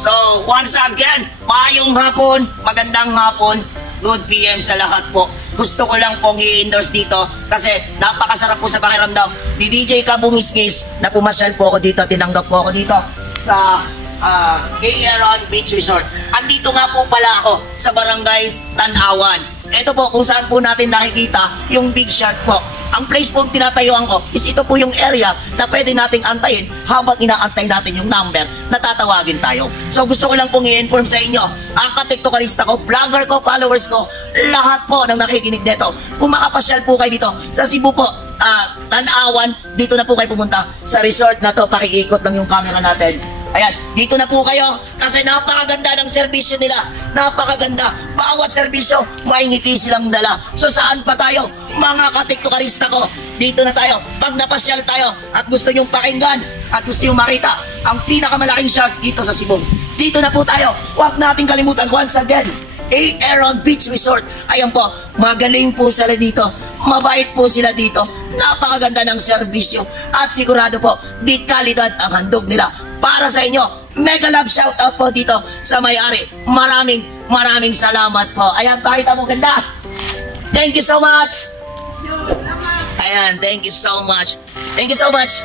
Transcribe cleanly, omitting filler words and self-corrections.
So, once again, maayong hapon, magandang hapon, good PM sa lahat po. Gusto ko lang pong i-endorse dito kasi napakasarap po sa pakiramdam ni DJ Kabungisgis na pumasyal po ako dito, tinanggap po ako dito sa Gayron Beach Resort. Andito nga po pala ako sa Barangay Tanawan. Ito po kung saan po natin nakikita yung Big Shark po. Ang place po tinatayuan ko is ito po yung area na pwede nating antayin habang inaantay natin yung number na tatawagin tayo. So gusto ko lang pong i-inform sa inyo, ang katiktokalista ko, vlogger ko, followers ko, lahat po ng nakikinig nito. Kung makapasyal po kayo dito sa Cebu po, Tanawan, dito na po kayo pumunta sa resort na to. Pakiikot lang yung camera natin. Ayan, dito na po kayo kasi napakaganda ng serbisyo nila. Napakaganda. Bawat serbisyo, may ngiti silang dala. So saan pa tayo? Mga katiktokarista ko, dito na tayo. Pag napasyal tayo at gusto nyong pakinggan at gusto nyong makita ang pinakamalaking shark dito sa Cebu, dito na po tayo. Huwag nating kalimutan once again, Gayron Beach Resort. Ayan po, magaling po sila dito. Mabait po sila dito. Napakaganda ng serbisyo. At sigurado po, di kalidad ang handog nila para sa inyo. Mega love shoutout po dito sa may-ari. Maraming salamat po. Ayan, pakita mo ganda. Thank you so much. Ayan, thank you so much. Thank you so much.